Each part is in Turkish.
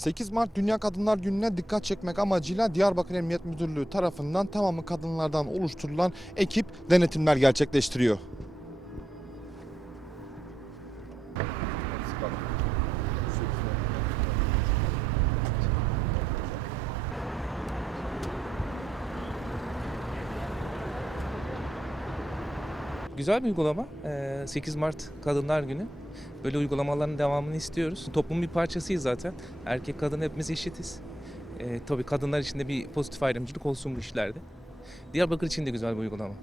8 Mart Dünya Kadınlar Günü'ne dikkat çekmek amacıyla Diyarbakır Emniyet Müdürlüğü tarafından tamamı kadınlardan oluşturulan ekip denetimler gerçekleştiriyor. Güzel bir uygulama. Ee, 8 Mart Kadınlar Günü. Böyle uygulamaların devamını istiyoruz. Toplumun bir parçasıyız zaten. Erkek kadın hepimiz eşitiz. Ee, tabii kadınlar için de bir pozitif ayrımcılık olsun bu işlerde. Diyarbakır için de güzel bir uygulama.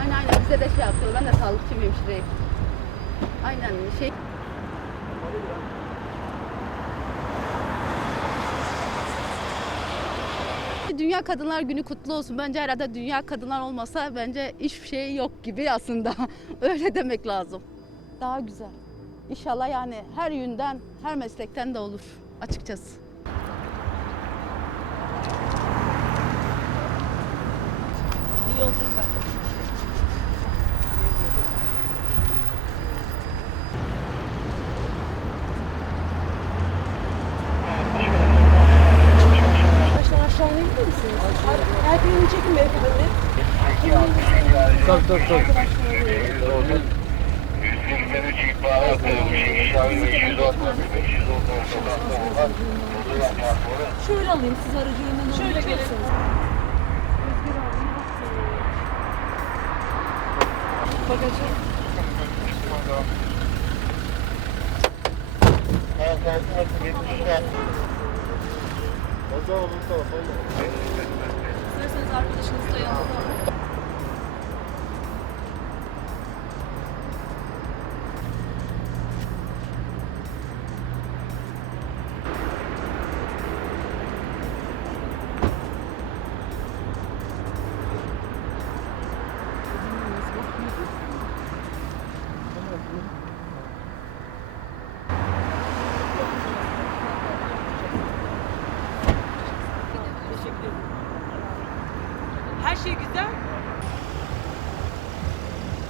Aynen aynen bize de şey yapıyor. Ben de sağlıkçıyım hemşireyim. Aynen şey Dünya Kadınlar Günü kutlu olsun. Bence herhalde Dünya Kadınlar olmasa bence hiçbir şey yok gibi aslında. Öyle demek lazım. Daha güzel. İnşallah yani her yönden, her meslekten de olur açıkçası. İyi yolculuklar. Her birini çekin beyefendi. Tabii tabii tabii. 183 ihbar atılmış. İnşallah 510 Şöyle alayım siz aracı önünden Şöyle gelin. Bagajı. İsterseniz arkadaşınızı da yanınıza. Her şey güzel.